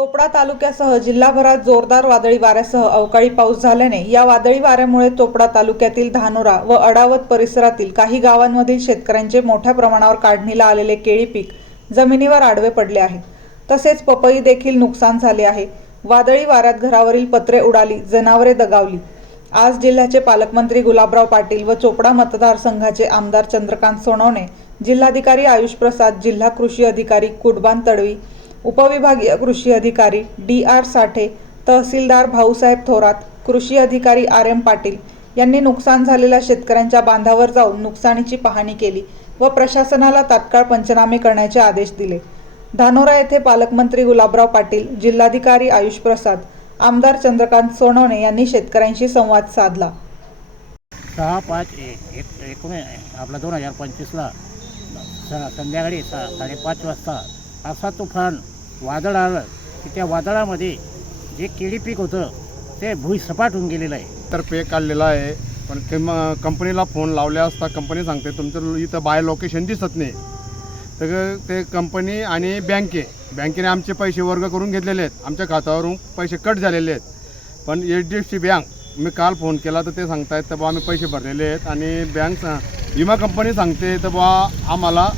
चोपडा तालुक्यासह जिल्हाभरात जोरदार वादळी वाऱ्यासह अवकाळी पाऊस झाल्याने या वादळी वाऱ्यामुळे चोपडा तालुक्यातील धानोरा व अडावत परिसरातील काही गावांमधील शेतकऱ्यांचे मोठ्या प्रमाणावर काढणीला आलेले केळी पीक जमिनीवर आडवे पडले आहे तसेच पपई देखील नुकसान झाले आहे वादळी वाऱ्यात घरावरील पत्रे उडाली जनावरे दगावली आज जिल्ह्याचे पालकमंत्री गुलाबराव पाटील व चोपडा मतदारसंघाचे आमदार चंद्रकांत सोनवणे जिल्हाधिकारी आयुष प्रसाद जिल्हा कृषी अधिकारी कुडबान तडवी उपविभागीय कृषी अधिकारी डी आर साठे तहसीलदार भाऊसाहेब थोरात कृषी अधिकारी आर एम पाटील यांनी नुकसान झालेल्या शेतकऱ्यांच्या बांधावर जाऊन नुकसानीची पाहणी केली व प्रशासनाला तात्काळ पंचनामे करण्याचे आदेश दिले धानोरा येथे पालकमंत्री गुलाबराव पाटील जिल्हाधिकारी आयुष प्रसाद आमदार चंद्रकांत सोनवणे यांनी शेतकऱ्यांशी संवाद साधला सहा पाच एकोणी आपला दोन हजार पंचवीसला संध्याकाळी सा साडेपाच वाजता असा तुफान वादळ आलं की त्या वादळामध्ये जे केळी पीक होतं ते भुईसपाट होऊन गेलेलं आहे तर पे काढलेलं आहे पण ते मग कंपनीला फोन लावले असता कंपनी सांगते तुमचं इथं बाय लोकेशन दिसत नाही तर ते कंपनी आणि बँके बँकेने आमचे पैसे वर्ग करून घेतलेले आहेत आमच्या खात्यावरून पैसे कट झालेले आहेत पण H D F C bank मी काल फोन केला तर ते सांगतायत तर बा आम्ही पैसे भरलेले आहेत आणि बँक विमा कंपनी सांगते तर बा आम्हाला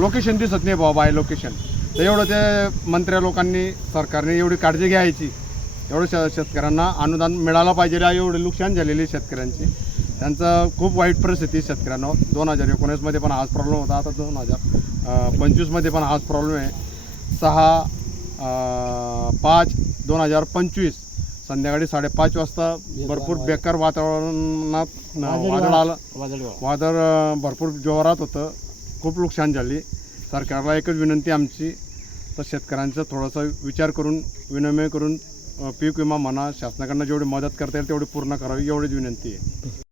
लोकेशन दिसत नाही बा बाय लोकेशन तर एवढं ते मंत्र्या लोकांनी सरकारने एवढी काळजी घ्यायची एवढं श शेतकऱ्यांना अनुदान मिळालं पाहिजे एवढे नुकसान झालेले शेतकऱ्यांची त्यांचं खूप वाईट परिस्थिती शेतकऱ्यांना दोन हजार एकोणीसमध्ये पण हाच प्रॉब्लेम होता आता दोन हजार पंचवीसमध्ये पण हाच प्रॉब्लेम आहे सहा पाच दोन हजार पंचवीस संध्याकाळी साडेपाच वाजता भरपूर बेकार वातावरणात वादळ आलं वादळ भरपूर जोरात होतं खूप नुकसान झाली सरकारला एकच विनंती आमची तर शेतकऱ्यांचा थोडासा विचार करून विनिमय करून पीक विमा म्हणा शासनाकडनं जेवढी मदत करता येईल तेवढी पूर्ण करावी एवढीच विनंती आहे